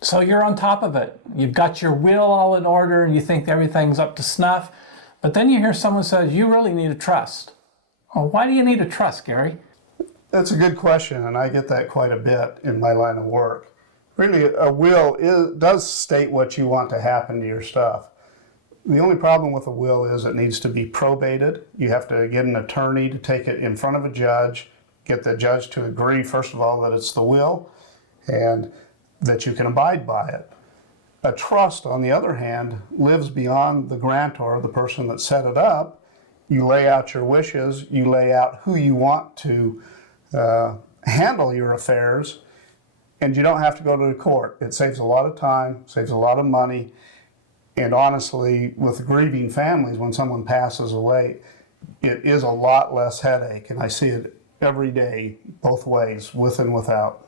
So you're on top of it. You've got your will all in order and you think everything's up to snuff. But then you hear someone says, you really need a trust. Well, why do you need a trust, Gary? That's a good question, and I get that quite a bit in my line of work. Really, a will does state what you want to happen to your stuff. The only problem with a will is it needs to be probated. You have to get an attorney to take it in front of a judge, get the judge to agree, first of all, that it's the will, and that you can abide by it. A trust, on the other hand, lives beyond the grantor, the person that set it up. You lay out your wishes, you lay out who you want to handle your affairs, and you don't have to go to the court. It saves a lot of time, saves a lot of money, and honestly, with grieving families, when someone passes away, it is a lot less headache, and I see it every day, both ways, with and without.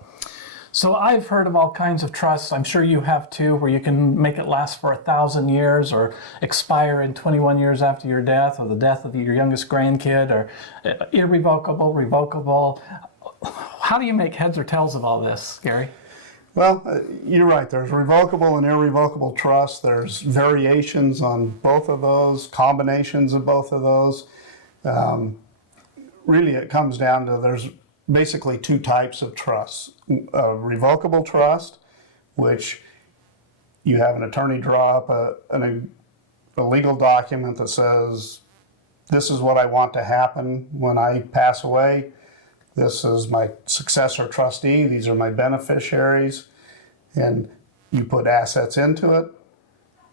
So I've heard of all kinds of trusts, I'm sure you have too, where you can make it last for 1,000 years or expire in 21 years after your death or the death of your youngest grandkid, or irrevocable, revocable. How do you make heads or tails of all this, Gary? Well, you're right. There's revocable and irrevocable trust. There's variations on both of those, combinations of both of those. Really, it comes down to there's basically two types of trusts. A revocable trust, which you have an attorney draw up a legal document that says, this is what I want to happen when I pass away. This is my successor trustee. These are my beneficiaries. And you put assets into it.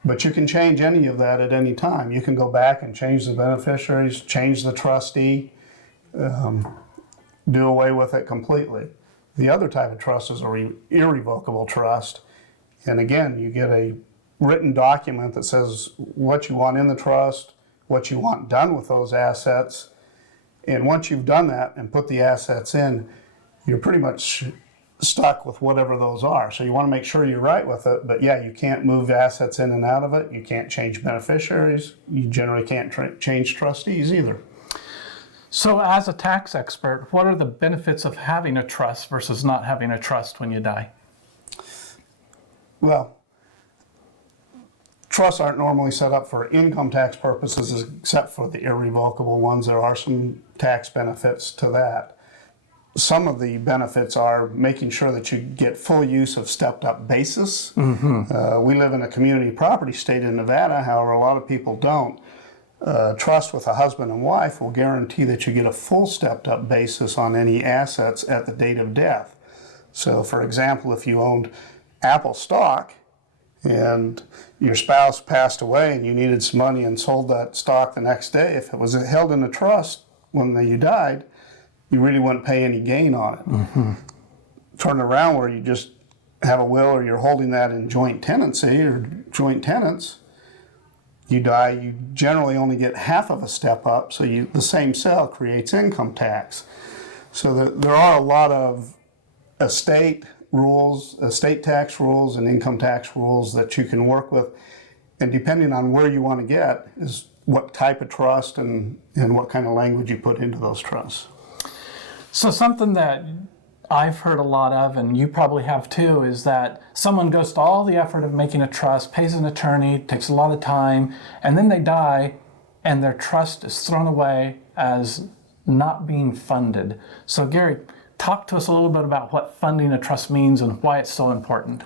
But you can change any of that at any time. You can go back and change the beneficiaries, change the trustee, do away with it completely. The other type of trust is an irrevocable trust. And again, you get a written document that says what you want in the trust, what you want done with those assets. And once you've done that and put the assets in, you're pretty much stuck with whatever those are. So you want to make sure you're right with it, but yeah, you can't move assets in and out of it. You can't change beneficiaries. You generally can't change trustees either. So as a tax expert, what are the benefits of having a trust versus not having a trust when you die? Well, trusts aren't normally set up for income tax purposes except for the irrevocable ones. There are some tax benefits to that. Some of the benefits are making sure that you get full use of stepped up basis. Mm-hmm. We live in a community property state in Nevada, however, a lot of people don't. Trust with a husband and wife will guarantee that you get a full stepped up basis on any assets at the date of death. So for example, if you owned Apple stock and your spouse passed away and you needed some money and sold that stock the next day, if it was held in a trust when you died, you really wouldn't pay any gain on it. Mm-hmm. Turn around where you just have a will or you're holding that in joint tenancy or joint tenants, you die, you generally only get half of a step up, so the same sale creates income tax. So there are a lot of estate tax rules and income tax rules that you can work with, and depending on where you want to get is what type of trust and what kind of language you put into those trusts. So something that I've heard a lot of, and you probably have too, is that someone goes to all the effort of making a trust, pays an attorney, takes a lot of time, and then they die and their trust is thrown away as not being funded. So Gary, talk to us a little bit about what funding a trust means and why it's so important.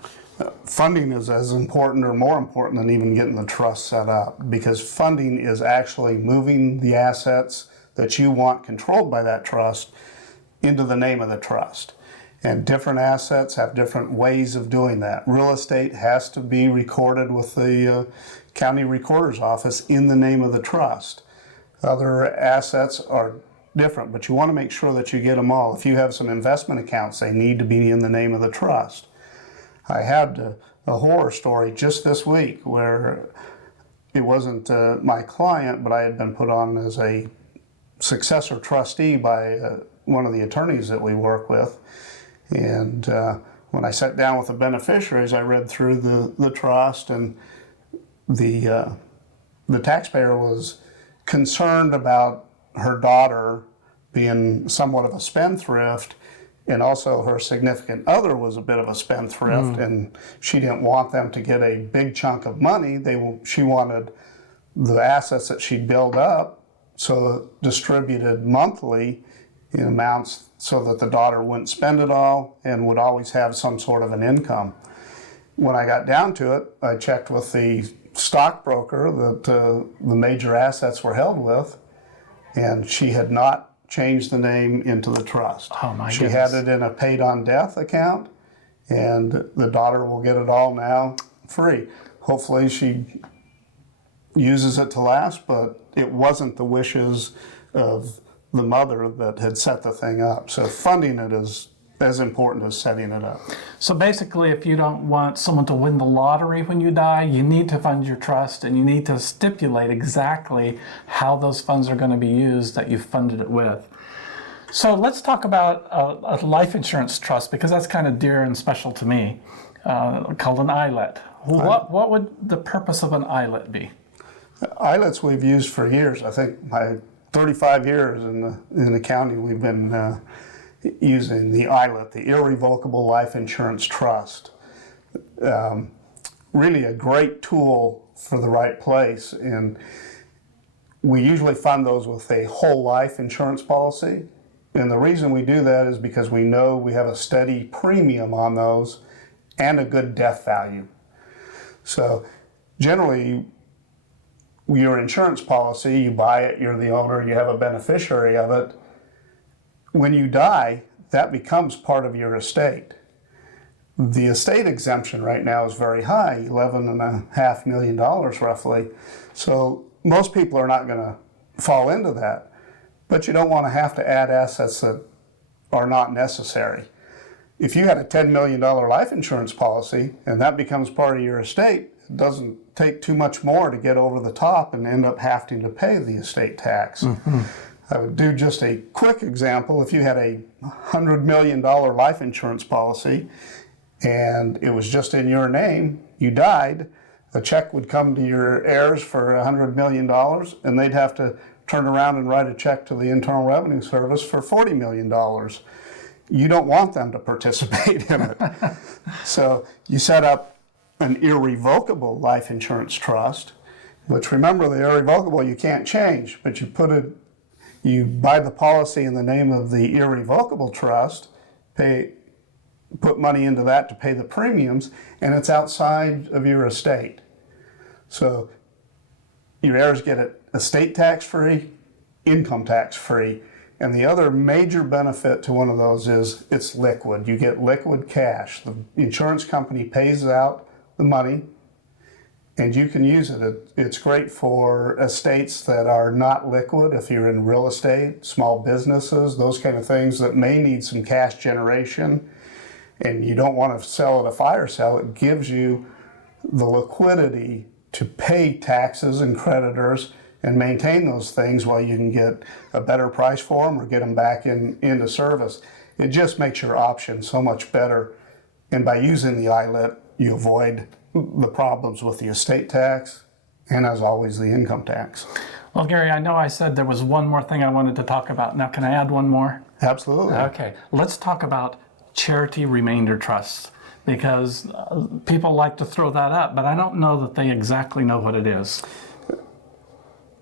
Funding is as important or more important than even getting the trust set up, because funding is actually moving the assets that you want controlled by that trust into the name of the trust. And different assets have different ways of doing that. Real estate has to be recorded with the county recorder's office in the name of the trust. Other assets are different, but you want to make sure that you get them all. If you have some investment accounts, they need to be in the name of the trust. I had a horror story just this week where it wasn't my client, but I had been put on as a successor trustee by one of the attorneys that we work with. And when I sat down with the beneficiaries, I read through the trust, and the taxpayer was concerned about her daughter being somewhat of a spendthrift And also her significant other was a bit of a spendthrift, and she didn't want them to get a big chunk of money. She wanted the assets that she'd build up, so distributed monthly in amounts so that the daughter wouldn't spend it all and would always have some sort of an income. When I got down to it, I checked with the stockbroker that the major assets were held with, and she had not changed the name into the trust. Oh my She goodness. had it in a paid on death account, and the daughter will get it all now free. Hopefully she uses it to last, but it wasn't the wishes of the mother that had set the thing up. So funding it is as important as setting it up. So basically, if you don't want someone to win the lottery when you die, you need to fund your trust, and you need to stipulate exactly how those funds are going to be used that you funded it with. So let's talk about a life insurance trust, because that's kind of dear and special to me, called an ILET. What would the purpose of an ILET be? ILETs we've used for years. I think my 35 years in the county we've been using the ILET, the Irrevocable Life Insurance Trust. Really a great tool for the right place, and we usually fund those with a whole life insurance policy. And the reason we do that is because we know we have a steady premium on those and a good death value. So generally, your insurance policy, you buy it, you're the owner, you have a beneficiary of it. When you die, that becomes part of your estate. The estate exemption right now is very high, $11.5 million roughly. So most people are not going to fall into that. But you don't want to have to add assets that are not necessary. If you had a $10 million life insurance policy and that becomes part of your estate, it doesn't take too much more to get over the top and end up having to pay the estate tax. I would do just a quick example. If you had a $100 million life insurance policy and it was just in your name, you died, a check would come to your heirs for $100 million, and they'd have to turn around and write a check to the Internal Revenue Service for $40 million. You don't want them to participate in it. So you set up an irrevocable life insurance trust, which, remember, the irrevocable you can't change, but you buy the policy in the name of the irrevocable trust, put money into that to pay the premiums, and it's outside of your estate. So your heirs get it estate tax free, income tax free. And the other major benefit to one of those is it's liquid. You get liquid cash. The insurance company pays out the money and you can use it. It's great for estates that are not liquid. If you're in real estate, small businesses, those kind of things that may need some cash generation and you don't want to sell at a fire sale, it gives you the liquidity to pay taxes and creditors and maintain those things while you can get a better price for them or get them back into service. It just makes your options so much better. And by using the ILET, you avoid the problems with the estate tax and, as always, the income tax. Well, Gary, I know I said there was one more thing I wanted to talk about. Now, can I add one more? Absolutely. Okay. Let's talk about charity remainder trusts, because people like to throw that up, but I don't know that they exactly know what it is.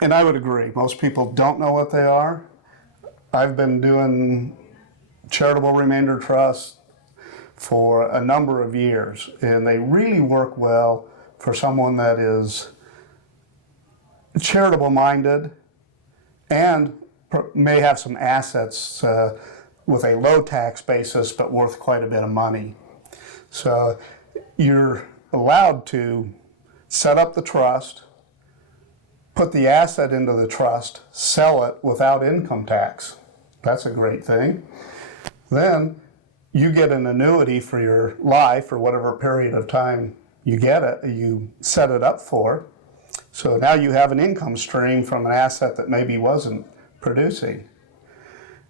And I would agree. Most people don't know what they are. I've been doing charitable remainder trusts for a number of years, and they really work well for someone that is charitable minded and may have some assets with a low tax basis but worth quite a bit of money. So you're allowed to set up the trust, put the asset into the trust, sell it without income tax. That's a great thing. Then you get an annuity for your life or whatever period of time you get it, you set it up for. So now you have an income stream from an asset that maybe wasn't producing.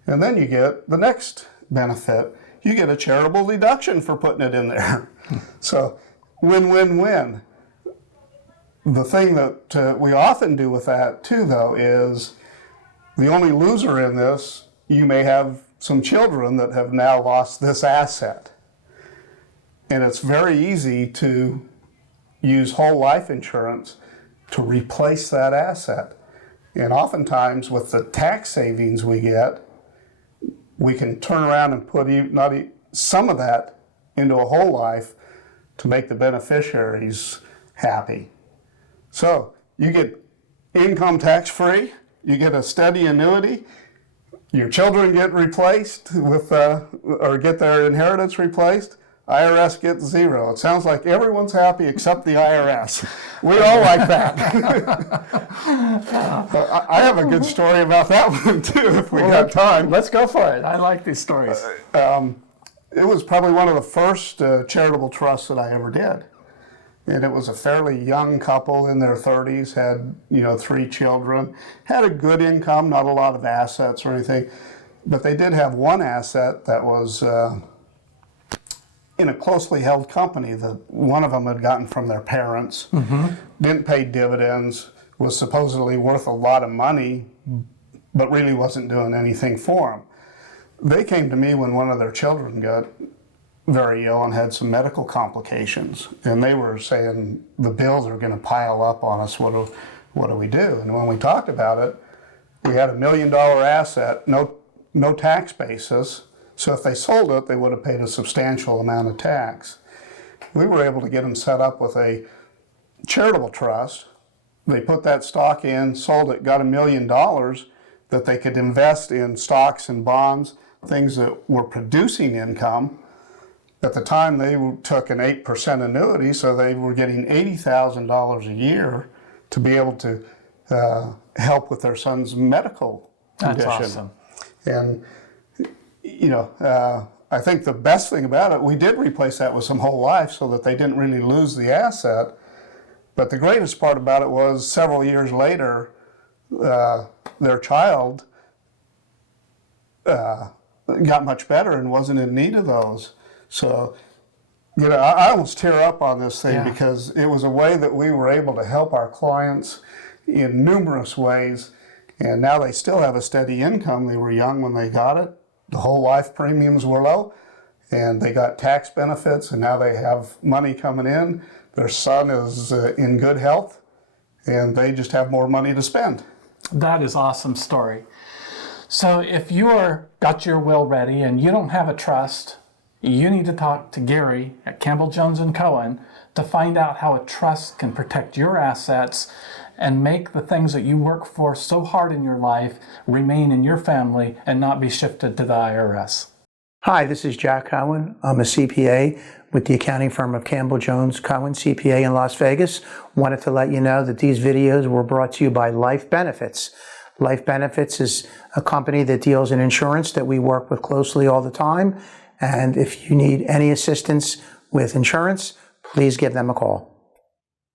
And then you get the next benefit. You get a charitable deduction for putting it in there. So win, win, win. The thing that we often do with that too, though, is the only loser in this, you may have some children that have now lost this asset. And it's very easy to use whole life insurance to replace that asset. And oftentimes with the tax savings we get, we can turn around and put some of that into a whole life to make the beneficiaries happy. So you get income tax free, you get a steady annuity, your children get replaced with, or get their inheritance replaced, IRS gets zero. It sounds like everyone's happy except the IRS. We all like that. I have a good story about that one too, if we got time. Let's go for it. I like these stories. It was probably one of the first charitable trusts that I ever did. And it was a fairly young couple in their 30s, had 3 children, had a good income, not a lot of assets or anything, but they did have one asset that was in a closely held company that one of them had gotten from their parents, didn't pay dividends, was supposedly worth a lot of money, but really wasn't doing anything for them. They came to me when one of their children got very ill and had some medical complications, and they were saying the bills are going to pile up on us. What do we do? And when we talked about it, we had $1 million asset, no tax basis. So if they sold it, they would have paid a substantial amount of tax. We were able to get them set up with a charitable trust. They put that stock in, sold it, got $1 million that they could invest in stocks and bonds, things that were producing income. At the time, they took an 8% annuity, so they were getting $80,000 a year to be able to help with their son's medical condition. That's awesome. And I think the best thing about it, we did replace that with some whole life so that they didn't really lose the asset. But the greatest part about it was several years later, their child got much better and wasn't in need of those. So, I almost tear up on this thing because it was a way that we were able to help our clients in numerous ways. And now they still have a steady income. They were young when they got it. The whole life premiums were low, and they got tax benefits, and now they have money coming in. Their son is in good health, and they just have more money to spend. That is an awesome story. So if you're got your will ready and you don't have a trust, you need to talk to Gary at Campbell, Jones & Cohen to find out how a trust can protect your assets and make the things that you work for so hard in your life remain in your family and not be shifted to the IRS. Hi, this is Jack Cohen. I'm a CPA with the accounting firm of Campbell, Jones Cohen CPA in Las Vegas. Wanted to let you know that these videos were brought to you by Life Benefits. Life Benefits is a company that deals in insurance that we work with closely all the time. And if you need any assistance with insurance, please give them a call.